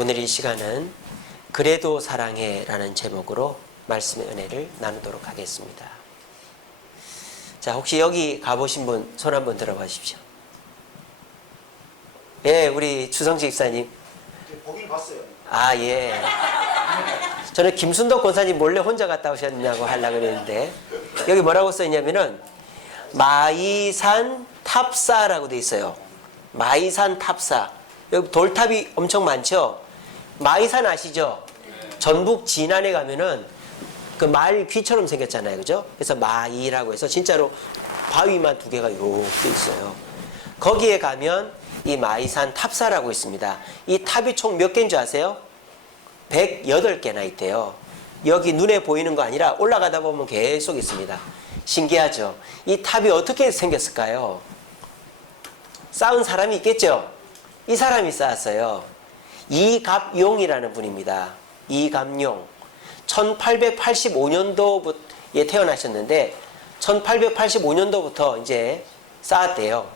오늘 이 시간은 그래도 사랑해 라는 제목으로 말씀의 은혜를 나누도록 하겠습니다. 자, 혹시 여기 가보신 분 손 한번 들어봐 주십시오. 예, 우리 주성식 집사님. 보긴 봤어요. 아, 예. 저는 김순덕 권사님 몰래 혼자 갔다 오셨냐고 하려고 그랬는데, 여기 뭐라고 써있냐면은 마이산 탑사라고 돼 있어요. 마이산 탑사. 여기 돌탑이 엄청 많죠. 마이산 아시죠? 전북 진안에 가면은 그 말 귀처럼 생겼잖아요, 그죠? 그래서 마이라고 해서 진짜로 바위만 두 개가 이렇게 있어요. 거기에 가면 이 마이산 탑사라고 있습니다. 이 탑이 총 몇 개인 줄 아세요? 108개나 있대요. 여기 눈에 보이는 거 아니라 올라가다 보면 계속 있습니다. 신기하죠? 이 탑이 어떻게 생겼을까요? 쌓은 사람이 있겠죠? 이 사람이 쌓았어요. 이갑용이라는 분입니다. 이갑용. 1885년도에 태어나셨는데 1885년도부터 이제 쌓았대요.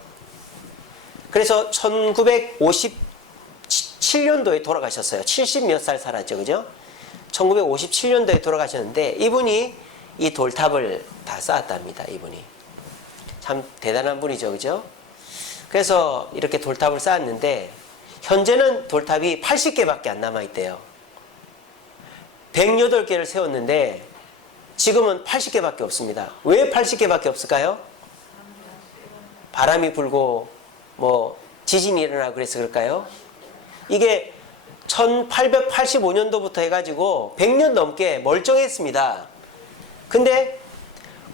그래서 1957년도에 돌아가셨어요. 70몇 살 살았죠, 그죠? 1957년도에 돌아가셨는데 이분이 이 돌탑을 다 쌓았답니다. 이분이 참 대단한 분이죠, 그죠? 그래서 이렇게 돌탑을 쌓았는데 현재는 돌탑이 80개밖에 안 남아있대요. 108개를 세웠는데 지금은 80개밖에 없습니다. 왜 80개밖에 없을까요? 바람이 불고 뭐 지진이 일어나고 그래서 그럴까요? 이게 1885년도부터 해가지고 100년 넘게 멀쩡했습니다. 근데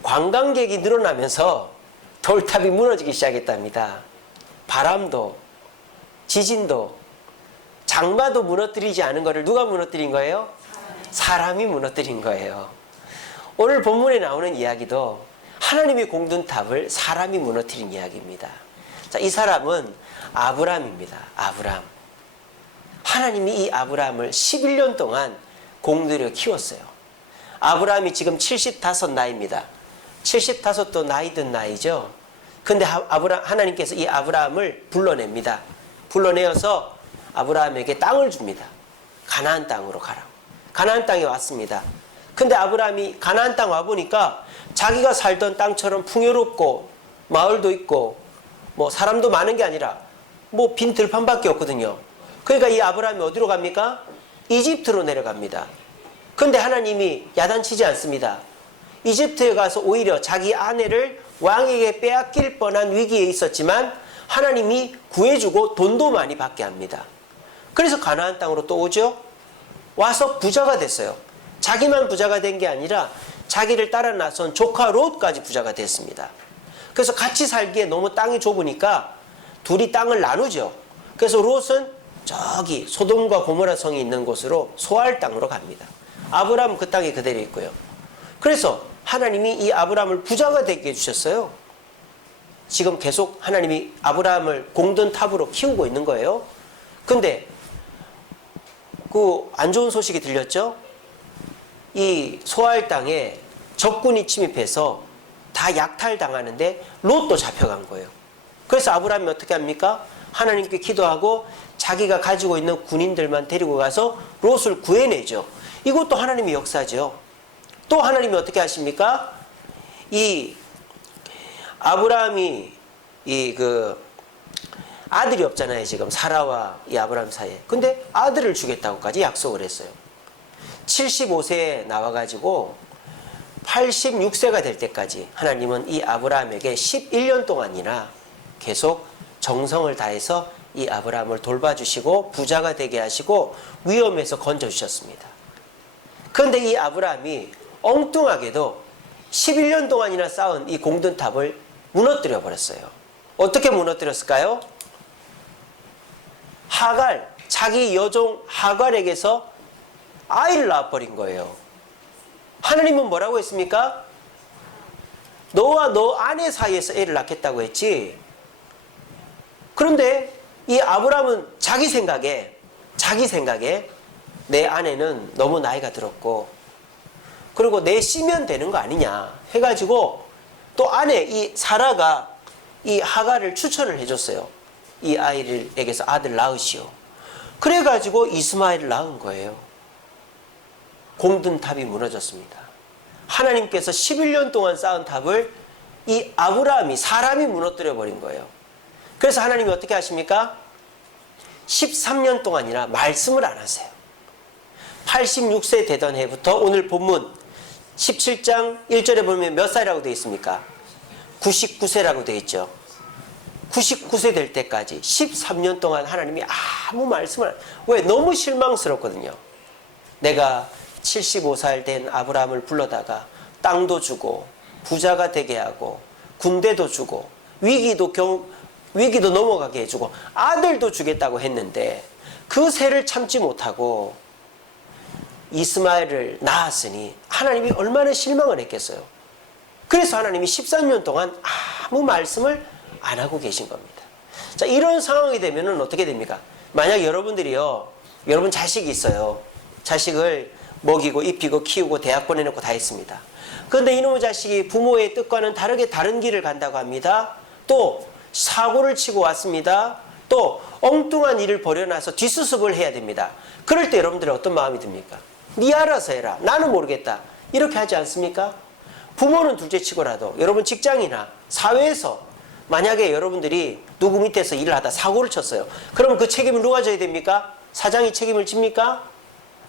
관광객이 늘어나면서 돌탑이 무너지기 시작했답니다. 바람도 지진도 장마도 무너뜨리지 않은 것을 누가 무너뜨린 거예요? 사람이 무너뜨린 거예요. 오늘 본문에 나오는 이야기도 하나님이 공든 탑을 사람이 무너뜨린 이야기입니다. 자, 이 사람은 아브람입니다. 아브람. 하나님이 이 아브람을 11년 동안 공들여 키웠어요. 아브람이 지금 75 나이입니다. 75도 나이 든 나이죠. 근데 하나님께서 이 아브람을 불러냅니다. 불러내어서 아브람에게 땅을 줍니다. 가나안 땅으로 가라. 가나안 땅에 왔습니다. 근데 아브람이 가나안 땅 와보니까 자기가 살던 땅처럼 풍요롭고 마을도 있고 뭐 사람도 많은 게 아니라 뭐 빈 들판밖에 없거든요. 그러니까 이 아브람이 어디로 갑니까? 이집트로 내려갑니다. 근데 하나님이 야단치지 않습니다. 이집트에 가서 오히려 자기 아내를 왕에게 빼앗길 뻔한 위기에 있었지만 하나님이 구해주고 돈도 많이 받게 합니다. 그래서 가나안 땅으로 또 오죠. 와서 부자가 됐어요. 자기만 부자가 된 게 아니라 자기를 따라 나선 조카 롯까지 부자가 됐습니다. 그래서 같이 살기에 너무 땅이 좁으니까 둘이 땅을 나누죠. 그래서 롯은 저기 소돔과 고모라 성이 있는 곳으로 소알 땅으로 갑니다. 아브람은 그 땅에 그대로 있고요. 그래서 하나님이 이 아브람을 부자가 되게 해주셨어요. 지금 계속 하나님이 아브람을 공든 탑으로 키우고 있는 거예요. 근데 그 안 좋은 소식이 들렸죠? 이 소알 땅에 적군이 침입해서 다 약탈당하는데 롯도 잡혀간 거예요. 그래서 아브람이 어떻게 합니까? 하나님께 기도하고 자기가 가지고 있는 군인들만 데리고 가서 롯을 구해내죠. 이것도 하나님의 역사죠. 또 하나님이 어떻게 하십니까? 이 아브람이 아들이 없잖아요. 지금 사라와 이 아브람 사이에. 근데 아들을 주겠다고까지 약속을 했어요. 75세에 나와가지고 86세가 될 때까지 하나님은 이 아브람에게 11년 동안이나 계속 정성을 다해서 이 아브람을 돌봐주시고 부자가 되게 하시고 위험에서 건져주셨습니다. 그런데 이 아브람이 엉뚱하게도 11년 동안이나 쌓은 이 공든 탑을 무너뜨려 버렸어요. 어떻게 무너뜨렸을까요? 하갈, 자기 여종 하갈에게서 아이를 낳아버린 거예요. 하나님은 뭐라고 했습니까? 너와 너 아내 사이에서 애를 낳겠다고 했지. 그런데 이 아브람은 자기 생각에 내 아내는 너무 나이가 들었고 그리고 내 씨면 되는 거 아니냐 해가지고 또 아내 이 사라가 이 하갈을 추천을 해줬어요. 이 아이에게서 아들 낳으시오. 그래가지고 이스마엘을 낳은 거예요. 공든 탑이 무너졌습니다. 하나님께서 11년 동안 쌓은 탑을 이 아브라함이, 사람이 무너뜨려 버린 거예요. 그래서 하나님이 어떻게 하십니까? 13년 동안이나 말씀을 안 하세요. 86세 되던 해부터 오늘 본문 17장 1절에 보면 몇 살이라고 되어 있습니까? 99세라고 되어 있죠. 99세 될 때까지 13년 동안 하나님이 아무 말씀을 안, 왜? 너무 실망스럽거든요. 내가 75살 된 아브라함을 불러다가 땅도 주고 부자가 되게 하고 군대도 주고 위기도 넘어가게 해주고 아들도 주겠다고 했는데 그 세를 참지 못하고 이스마엘을 낳았으니 하나님이 얼마나 실망을 했겠어요. 그래서 하나님이 13년 동안 아무 말씀을 안 하고 계신 겁니다. 자, 이런 상황이 되면은 어떻게 됩니까? 만약 여러분들이요, 여러분 자식이 있어요. 자식을 먹이고 입히고 키우고 대학 보내놓고 다 했습니다. 그런데 이놈의 자식이 부모의 뜻과는 다르게 다른 길을 간다고 합니다. 또 사고를 치고 왔습니다. 또 엉뚱한 일을 벌여놔서 뒷수습을 해야 됩니다. 그럴 때 여러분들은 어떤 마음이 듭니까? 네 알아서 해라. 나는 모르겠다. 이렇게 하지 않습니까? 부모는 둘째치고라도 여러분 직장이나 사회에서 만약에 여러분들이 누구 밑에서 일을 하다 사고를 쳤어요. 그러면 그 책임을 누가 져야 됩니까? 사장이 책임을 집니까?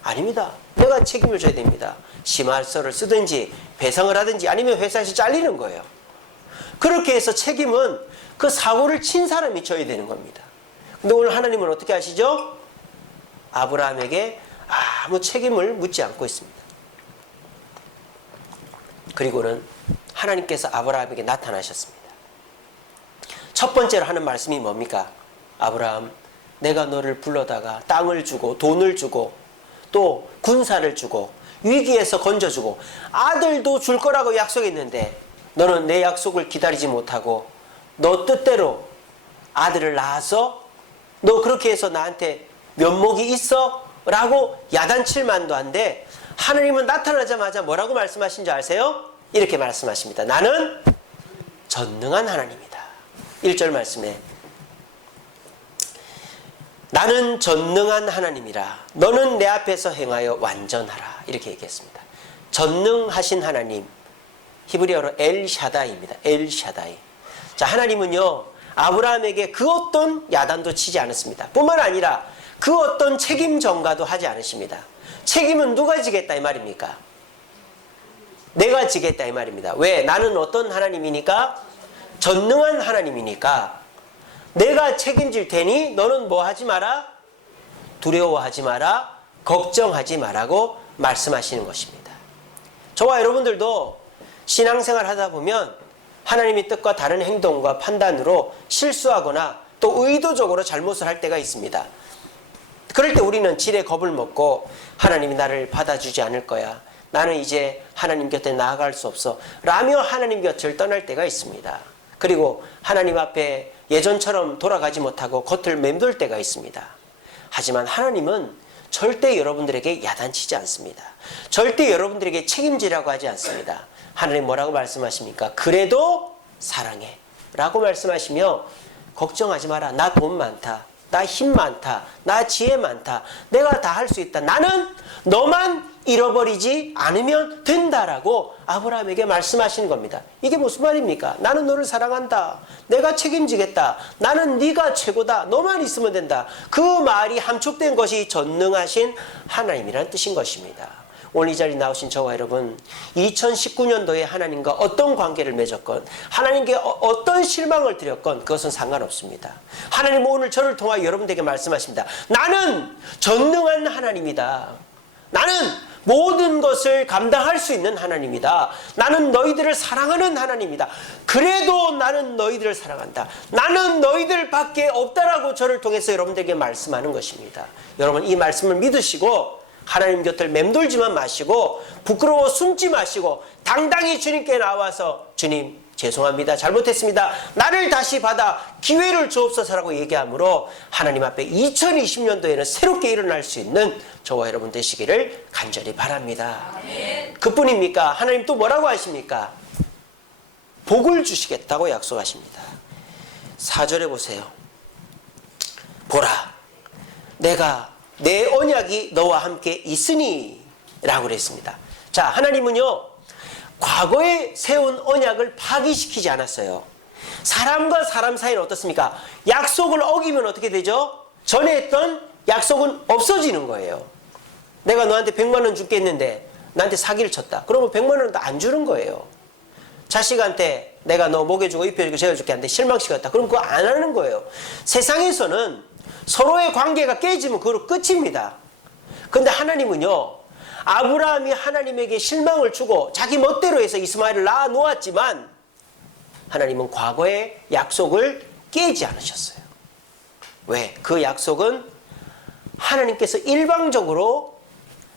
아닙니다. 내가 책임을 져야 됩니다. 심할서를 쓰든지 배상을 하든지 아니면 회사에서 잘리는 거예요. 그렇게 해서 책임은 그 사고를 친 사람이 져야 되는 겁니다. 근데 오늘 하나님은 어떻게 하시죠? 아브라함에게 아무 책임을 묻지 않고 있습니다. 그리고는 하나님께서 아브라함에게 나타나셨습니다. 첫 번째로 하는 말씀이 뭡니까? 아브라함, 내가 너를 불러다가 땅을 주고 돈을 주고 또 군사를 주고 위기에서 건져주고 아들도 줄 거라고 약속했는데 너는 내 약속을 기다리지 못하고 너 뜻대로 아들을 낳아서 너 그렇게 해서 나한테 면목이 있어? 라고 야단칠 만도 한데 하나님은 나타나자마자 뭐라고 말씀하신 줄 아세요? 이렇게 말씀하십니다. 나는 전능한 하나님이다. 1절 말씀에 나는 전능한 하나님이라 너는 내 앞에서 행하여 완전하라 이렇게 얘기했습니다. 전능하신 하나님, 히브리어로 엘샤다이입니다. 엘샤다이. 자, 하나님은요 아브라함에게 그 어떤 야단도 치지 않았습니다. 뿐만 아니라 그 어떤 책임 전가도 하지 않으십니다. 책임은 누가 지겠다 이 말입니까? 내가 지겠다 이 말입니다. 왜? 나는 어떤 하나님이니까? 전능한 하나님이니까 내가 책임질 테니 너는 뭐 하지 마라? 두려워하지 마라. 걱정하지 마라고 말씀하시는 것입니다. 저와 여러분들도 신앙생활 하다 보면 하나님의 뜻과 다른 행동과 판단으로 실수하거나 또 의도적으로 잘못을 할 때가 있습니다. 그럴 때 우리는 지레 겁을 먹고 하나님이 나를 받아주지 않을 거야. 나는 이제 하나님 곁에 나아갈 수 없어. 라며 하나님 곁을 떠날 때가 있습니다. 그리고 하나님 앞에 예전처럼 돌아가지 못하고 겉을 맴돌 때가 있습니다. 하지만 하나님은 절대 여러분들에게 야단치지 않습니다. 절대 여러분들에게 책임지라고 하지 않습니다. 하나님 뭐라고 말씀하십니까? 그래도 사랑해 라고 말씀하시며 걱정하지 마라. 나 돈 많다. 나 힘 많다. 나 지혜 많다. 내가 다 할 수 있다. 나는 너만 잃어버리지 않으면 된다라고 아브라함에게 말씀하신 겁니다. 이게 무슨 말입니까? 나는 너를 사랑한다. 내가 책임지겠다. 나는 네가 최고다. 너만 있으면 된다. 그 말이 함축된 것이 전능하신 하나님이라는 뜻인 것입니다. 오늘 이 자리에 나오신 저와 여러분, 2019년도에 하나님과 어떤 관계를 맺었건 하나님께 어떤 실망을 드렸건 그것은 상관없습니다. 하나님은 오늘 저를 통하여 여러분들에게 말씀하십니다. 나는 전능한 하나님이다. 나는 모든 것을 감당할 수 있는 하나님이다. 나는 너희들을 사랑하는 하나님이다. 그래도 나는 너희들을 사랑한다. 나는 너희들 밖에 없다라고 저를 통해서 여러분들에게 말씀하는 것입니다. 여러분 이 말씀을 믿으시고 하나님 곁을 맴돌지만 마시고 부끄러워 숨지 마시고 당당히 주님께 나와서 주님 죄송합니다. 잘못했습니다. 나를 다시 받아 기회를 주옵소서라고 얘기하므로 하나님 앞에 2020년도에는 새롭게 일어날 수 있는 저와 여러분 되시기를 간절히 바랍니다. 아멘. 그뿐입니까? 하나님 또 뭐라고 하십니까? 복을 주시겠다고 약속하십니다. 4절에 보세요. 보라, 내가 내 언약이 너와 함께 있으니 라고 그랬습니다. 자, 하나님은요 과거에 세운 언약을 파기시키지 않았어요. 사람과 사람 사이는 어떻습니까? 약속을 어기면 어떻게 되죠? 전에 했던 약속은 없어지는 거예요. 내가 너한테 100만 원 줄게 했는데 나한테 사기를 쳤다. 그러면 100만 원도 안 주는 거예요. 자식한테 내가 너 먹여주고 입혀주고 재워줄게 하는데 실망시켰다. 그럼 그거 안 하는 거예요. 세상에서는 서로의 관계가 깨지면 그걸로 끝입니다. 근데 하나님은요, 아브라함이 하나님에게 실망을 주고 자기 멋대로 해서 이스마엘을 낳아 놓았지만 하나님은 과거의 약속을 깨지 않으셨어요. 왜? 그 약속은 하나님께서 일방적으로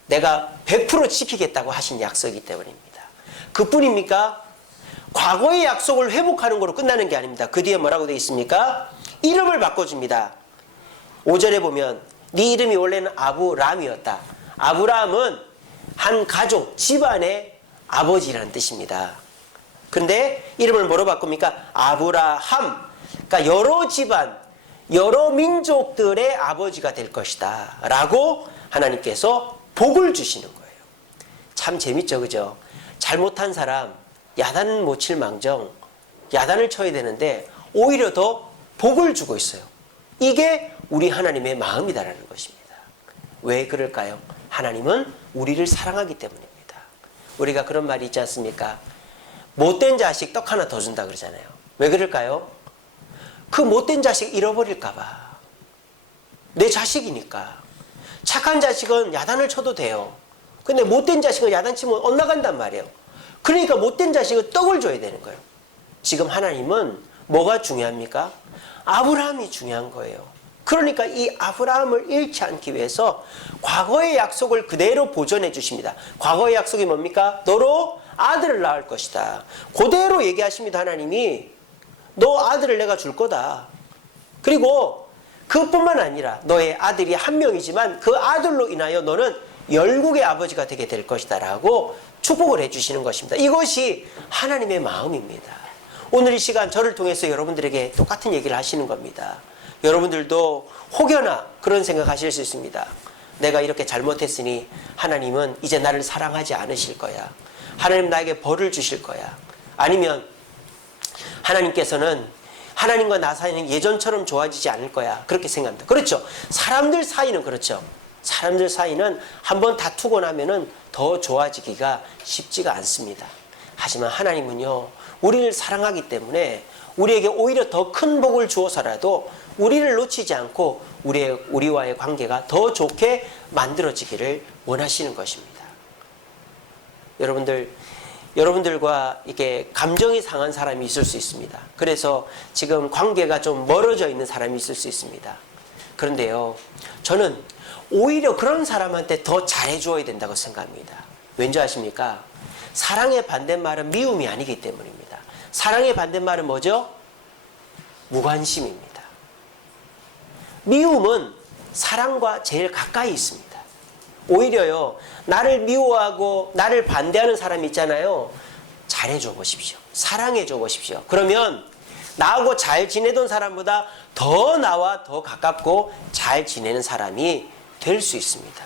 내가 100% 지키겠다고 하신 약속이기 때문입니다. 그뿐입니까? 과거의 약속을 회복하는 거로 끝나는 게 아닙니다. 그 뒤에 뭐라고 되어 있습니까? 이름을 바꿔줍니다. 5절에 보면 네 이름이 원래는 아브람이었다. 아브람은 한 가족, 집안의 아버지라는 뜻입니다. 근데 이름을 뭐로 바꿉니까? 아브라함. 그러니까 여러 집안, 여러 민족들의 아버지가 될 것이다 라고 하나님께서 복을 주시는 거예요. 참 재밌죠, 그죠? 잘못한 사람 야단 못 칠 망정 야단을 쳐야 되는데 오히려 더 복을 주고 있어요. 이게 우리 하나님의 마음이다라는 것입니다. 왜 그럴까요? 하나님은 우리를 사랑하기 때문입니다. 우리가 그런 말이 있지 않습니까? 못된 자식 떡 하나 더 준다 그러잖아요. 왜 그럴까요? 그 못된 자식 잃어버릴까 봐. 내 자식이니까. 착한 자식은 야단을 쳐도 돼요. 근데 못된 자식은 야단치면 엇나간단 말이에요. 그러니까 못된 자식은 떡을 줘야 되는 거예요. 지금 하나님은 뭐가 중요합니까? 아브라함이 중요한 거예요. 그러니까 이 아브라함을 잃지 않기 위해서 과거의 약속을 그대로 보존해 주십니다. 과거의 약속이 뭡니까? 너로 아들을 낳을 것이다. 그대로 얘기하십니다. 하나님이 너 아들을 내가 줄 거다. 그리고 그뿐만 아니라 너의 아들이 한 명이지만 그 아들로 인하여 너는 열국의 아버지가 되게 될 것이다 라고 축복을 해주시는 것입니다. 이것이 하나님의 마음입니다. 오늘 이 시간 저를 통해서 여러분들에게 똑같은 얘기를 하시는 겁니다. 여러분들도 혹여나 그런 생각하실 수 있습니다. 내가 이렇게 잘못했으니 하나님은 이제 나를 사랑하지 않으실 거야. 하나님 나에게 벌을 주실 거야. 아니면 하나님께서는 하나님과 나 사이는 예전처럼 좋아지지 않을 거야. 그렇게 생각합니다. 그렇죠. 사람들 사이는 그렇죠. 사람들 사이는 한번 다투고 나면은 더 좋아지기가 쉽지가 않습니다. 하지만 하나님은요, 우리를 사랑하기 때문에 우리에게 오히려 더 큰 복을 주어서라도 우리를 놓치지 않고 우리와의 관계가 더 좋게 만들어지기를 원하시는 것입니다. 여러분들과 이게 감정이 상한 사람이 있을 수 있습니다. 그래서 지금 관계가 좀 멀어져 있는 사람이 있을 수 있습니다. 그런데요, 저는 오히려 그런 사람한테 더 잘해줘야 된다고 생각합니다. 왠지 아십니까? 사랑의 반대말은 미움이 아니기 때문입니다. 사랑의 반대말은 뭐죠? 무관심입니다. 미움은 사랑과 제일 가까이 있습니다. 오히려요, 나를 미워하고 나를 반대하는 사람이 있잖아요. 잘해줘 보십시오. 사랑해줘 보십시오. 그러면 나하고 잘 지내던 사람보다 더 나와 더 가깝고 잘 지내는 사람이 될 수 있습니다.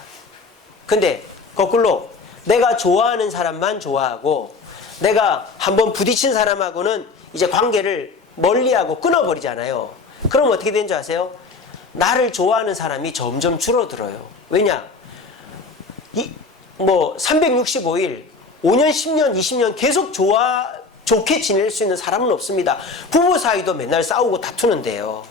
근데 거꾸로 내가 좋아하는 사람만 좋아하고 내가 한번 부딪힌 사람하고는 이제 관계를 멀리하고 끊어버리잖아요. 그럼 어떻게 되는 줄 아세요? 나를 좋아하는 사람이 점점 줄어들어요. 왜냐? 365일, 5년, 10년, 20년 계속 좋게 지낼 수 있는 사람은 없습니다. 부부 사이도 맨날 싸우고 다투는데요.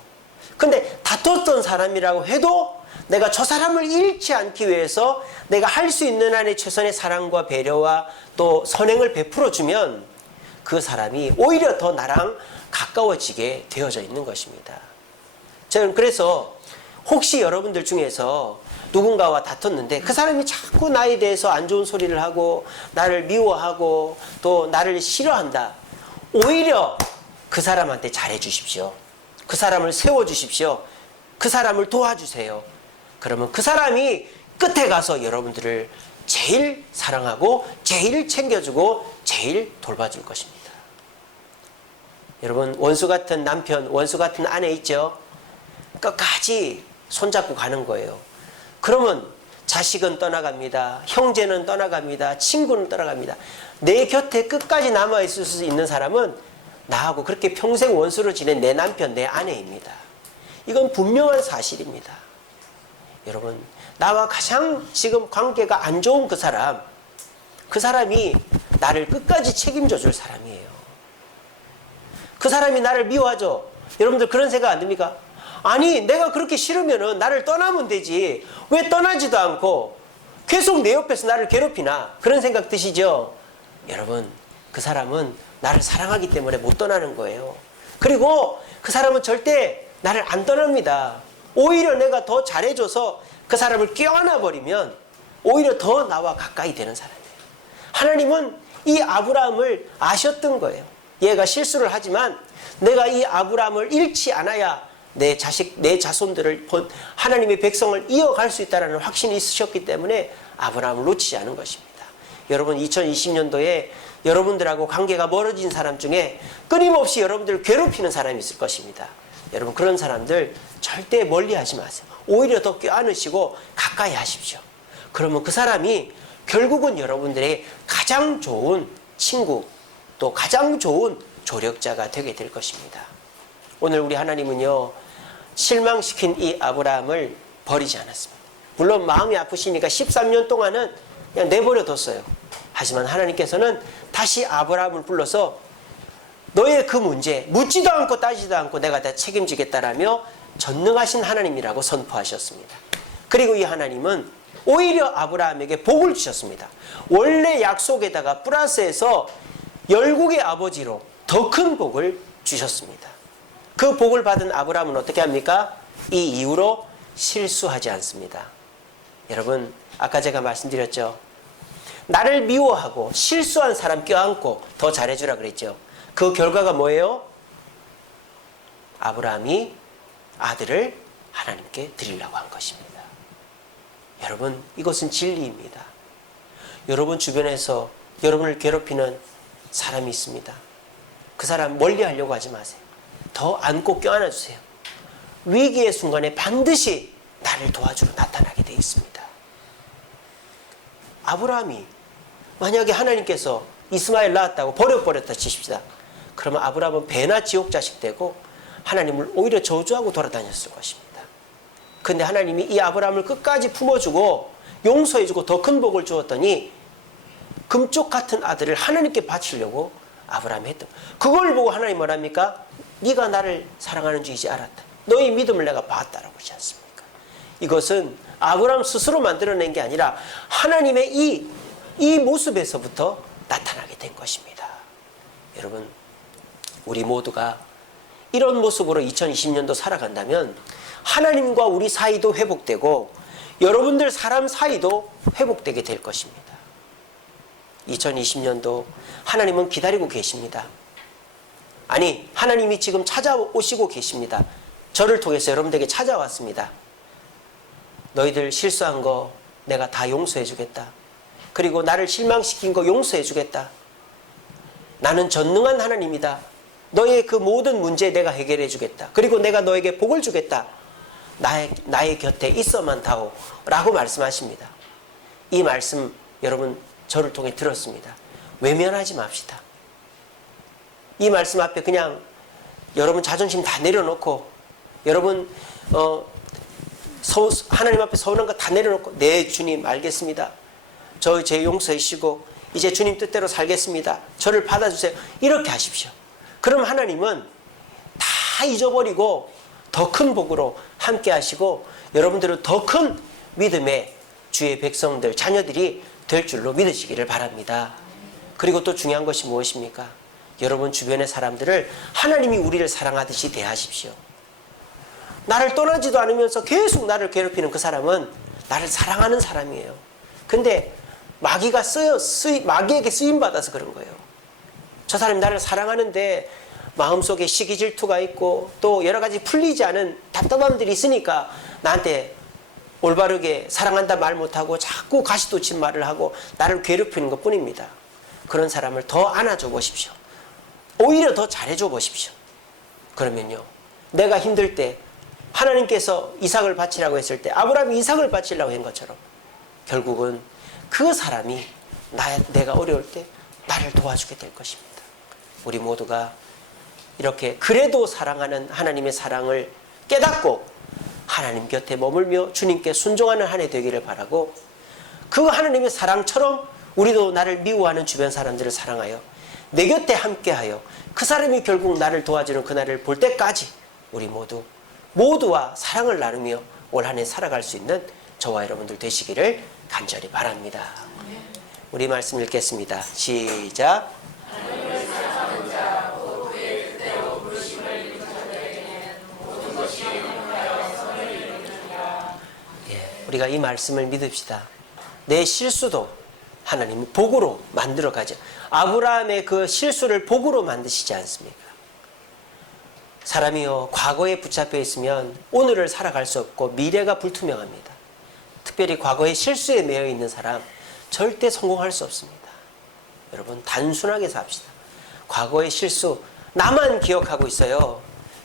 근데 다퉜던 사람이라고 해도 내가 저 사람을 잃지 않기 위해서 내가 할 수 있는 한의 최선의 사랑과 배려와 또 선행을 베풀어주면 그 사람이 오히려 더 나랑 가까워지게 되어져 있는 것입니다. 저는 그래서 혹시 여러분들 중에서 누군가와 다퉜는데 그 사람이 자꾸 나에 대해서 안 좋은 소리를 하고 나를 미워하고 또 나를 싫어한다. 오히려 그 사람한테 잘해 주십시오. 그 사람을 세워주십시오. 그 사람을 도와주세요. 그러면 그 사람이 끝에 가서 여러분들을 제일 사랑하고 제일 챙겨주고 제일 돌봐줄 것입니다. 여러분, 원수 같은 남편, 원수 같은 아내 있죠? 끝까지 손잡고 가는 거예요. 그러면 자식은 떠나갑니다. 형제는 떠나갑니다. 친구는 떠나갑니다. 내 곁에 끝까지 남아있을 수 있는 사람은 나하고 그렇게 평생 원수로 지낸 내 남편, 내 아내입니다. 이건 분명한 사실입니다. 여러분, 나와 가장 지금 관계가 안 좋은 그 사람이 나를 끝까지 책임져 줄 사람이에요. 그 사람이 나를 미워하죠. 여러분들 그런 생각 안 듭니까? 아니, 내가 그렇게 싫으면은 나를 떠나면 되지. 왜 떠나지도 않고 계속 내 옆에서 나를 괴롭히나? 그런 생각 드시죠? 여러분, 그 사람은 나를 사랑하기 때문에 못 떠나는 거예요. 그리고 그 사람은 절대 나를 안 떠납니다. 오히려 내가 더 잘해줘서 그 사람을 껴안아 버리면 오히려 더 나와 가까이 되는 사람이에요. 하나님은 이 아브라함을 아셨던 거예요. 얘가 실수를 하지만 내가 이 아브라함을 잃지 않아야 내 자식, 내 자손들을 하나님의 백성을 이어갈 수 있다는 확신이 있으셨기 때문에 아브라함을 놓치지 않은 것입니다. 여러분, 2020년도에 여러분들하고 관계가 멀어진 사람 중에 끊임없이 여러분들을 괴롭히는 사람이 있을 것입니다. 여러분, 그런 사람들 절대 멀리 하지 마세요. 오히려 더 껴안으시고 가까이 하십시오. 그러면 그 사람이 결국은 여러분들의 가장 좋은 친구, 또 가장 좋은 조력자가 되게 될 것입니다. 오늘 우리 하나님은요, 실망시킨 이 아브라함을 버리지 않았습니다. 물론 마음이 아프시니까 13년 동안은 그냥 내버려 뒀어요. 하지만 하나님께서는 다시 아브라함을 불러서 너의 그 문제 묻지도 않고 따지도 않고 내가 다 책임지겠다라며 전능하신 하나님이라고 선포하셨습니다. 그리고 이 하나님은 오히려 아브라함에게 복을 주셨습니다. 원래 약속에다가 플러스해서 열국의 아버지로 더 큰 복을 주셨습니다. 그 복을 받은 아브라함은 어떻게 합니까? 이 이후로 실수하지 않습니다. 여러분, 아까 제가 말씀드렸죠. 나를 미워하고 실수한 사람 껴안고 더 잘해주라 그랬죠. 그 결과가 뭐예요? 아브라함이 아들을 하나님께 드리려고 한 것입니다. 여러분, 이것은 진리입니다. 여러분 주변에서 여러분을 괴롭히는 사람이 있습니다. 그 사람 멀리 하려고 하지 마세요. 더 안고 껴안아 주세요. 위기의 순간에 반드시 나를 도와주러 나타나게 되어 있습니다. 아브라함이 만약에 하나님께서 이스마엘 낳았다고 버려버렸다 치십시다. 그러면 아브라함은 배나 지옥 자식 되고 하나님을 오히려 저주하고 돌아다녔을 것입니다. 그런데 하나님이 이 아브라함을 끝까지 품어주고 용서해주고 더 큰 복을 주었더니 금쪽 같은 아들을 하나님께 바치려고 아브라함이 했던, 그걸 보고 하나님 뭐랍니까? 네가 나를 사랑하는 줄이지 알았다. 너의 믿음을 내가 봤다라고 하지 않습니까? 이것은 아브라함 스스로 만들어낸 게 아니라 하나님의 이 모습에서부터 나타나게 된 것입니다. 여러분, 우리 모두가 이런 모습으로 2020년도 살아간다면 하나님과 우리 사이도 회복되고 여러분들 사람 사이도 회복되게 될 것입니다. 2020년도 하나님은 기다리고 계십니다. 아니, 하나님이 지금 찾아오시고 계십니다. 저를 통해서 여러분들에게 찾아왔습니다. 너희들 실수한 거 내가 다 용서해 주겠다. 그리고 나를 실망시킨 거 용서해 주겠다. 나는 전능한 하나님이다. 너의 그 모든 문제 내가 해결해 주겠다. 그리고 내가 너에게 복을 주겠다. 나의 곁에 있어만 다오 라고 말씀하십니다. 이 말씀 여러분 저를 통해 들었습니다. 외면하지 맙시다. 이 말씀 앞에 그냥 여러분 자존심 다 내려놓고 여러분 하나님 앞에 서운한 거 다 내려놓고 네 주님 알겠습니다. 제 용서해 주시고 이제 주님 뜻대로 살겠습니다. 저를 받아주세요. 이렇게 하십시오. 그럼 하나님은 다 잊어버리고 더 큰 복으로 함께 하시고 여러분들은 더 큰 믿음의 주의 백성들, 자녀들이 될 줄로 믿으시기를 바랍니다. 그리고 또 중요한 것이 무엇입니까? 여러분 주변의 사람들을 하나님이 우리를 사랑하듯이 대하십시오. 나를 떠나지도 않으면서 계속 나를 괴롭히는 그 사람은 나를 사랑하는 사람이에요. 근데 마귀에게 쓰임받아서 그런 거예요. 저 사람이 나를 사랑하는데 마음속에 시기 질투가 있고 또 여러 가지 풀리지 않은 답답함들이 있으니까 나한테 올바르게 사랑한다 말 못하고 자꾸 가시돋친 말을 하고 나를 괴롭히는 것 뿐입니다. 그런 사람을 더 안아줘 보십시오. 오히려 더 잘해줘 보십시오. 그러면요, 내가 힘들 때 하나님께서 이삭을 바치라고 했을 때 아브라함이 이삭을 바치려고 한 것처럼 결국은 그 사람이 내가 어려울 때 나를 도와주게 될 것입니다. 우리 모두가 이렇게 그래도 사랑하는 하나님의 사랑을 깨닫고 하나님 곁에 머물며 주님께 순종하는 한 해 되기를 바라고, 그 하나님의 사랑처럼 우리도 나를 미워하는 주변 사람들을 사랑하여 내 곁에 함께하여 그 사람이 결국 나를 도와주는 그날을 볼 때까지 우리 모두와 사랑을 나누며 올 한 해 살아갈 수 있는 저와 여러분들 되시기를 간절히 바랍니다. 우리 말씀 읽겠습니다. 시작. 우리가 이 말씀을 믿읍시다. 내 실수도 하나님은 복으로 만들어 가죠. 아브라함의 그 실수를 복으로 만드시지 않습니까? 사람이요, 과거에 붙잡혀 있으면 오늘을 살아갈 수 없고 미래가 불투명합니다. 특별히 과거의 실수에 매여 있는 사람 절대 성공할 수 없습니다. 여러분, 단순하게 삽시다. 과거의 실수 나만 기억하고 있어요.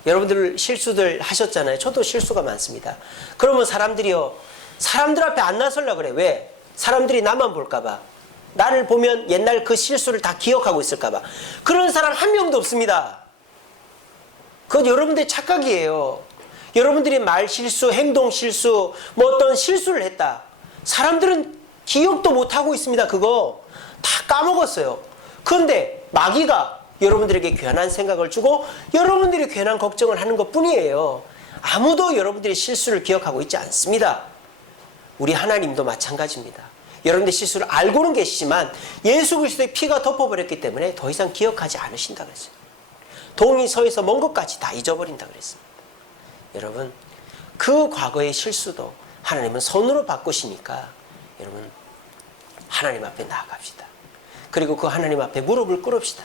여러분들 실수들 하셨잖아요. 저도 실수가 많습니다. 그러면 사람들 앞에 안 나서려고 그래. 왜? 사람들이 나만 볼까봐. 나를 보면 옛날 그 실수를 다 기억하고 있을까봐. 그런 사람 한 명도 없습니다. 그건 여러분들의 착각이에요. 여러분들이 말 실수, 행동 실수, 어떤 실수를 했다. 사람들은 기억도 못하고 있습니다. 그거 다 까먹었어요. 그런데 마귀가 여러분들에게 괜한 생각을 주고 여러분들이 괜한 걱정을 하는 것뿐이에요. 아무도 여러분들의 실수를 기억하고 있지 않습니다. 우리 하나님도 마찬가지입니다. 여러분들 실수를 알고는 계시지만 예수 그리스도의 피가 덮어버렸기 때문에 더 이상 기억하지 않으신다 그랬어요. 동이 서에서 먼 것까지 다 잊어버린다 그랬습니다. 여러분, 그 과거의 실수도 하나님은 선으로 바꾸시니까 여러분 하나님 앞에 나아갑시다. 그리고 그 하나님 앞에 무릎을 꿇읍시다.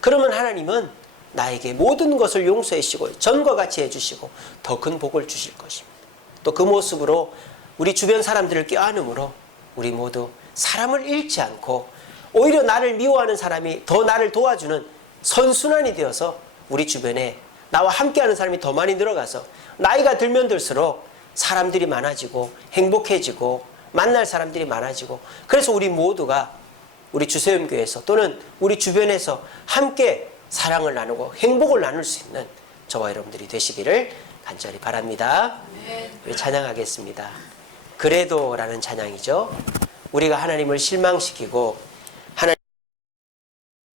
그러면 하나님은 나에게 모든 것을 용서해 주시고 전과 같이 해주시고 더 큰 복을 주실 것입니다. 또 그 모습으로 우리 주변 사람들을 껴안음으로 우리 모두 사람을 잃지 않고 오히려 나를 미워하는 사람이 더 나를 도와주는 선순환이 되어서 우리 주변에 나와 함께하는 사람이 더 많이 늘어가서 나이가 들면 들수록 사람들이 많아지고 행복해지고 만날 사람들이 많아지고, 그래서 우리 모두가 우리 주세움교회에서 또는 우리 주변에서 함께 사랑을 나누고 행복을 나눌 수 있는 저와 여러분들이 되시기를 간절히 바랍니다. 우리 찬양하겠습니다. 그래도라는 찬양이죠. 우리가 하나님을 실망시키고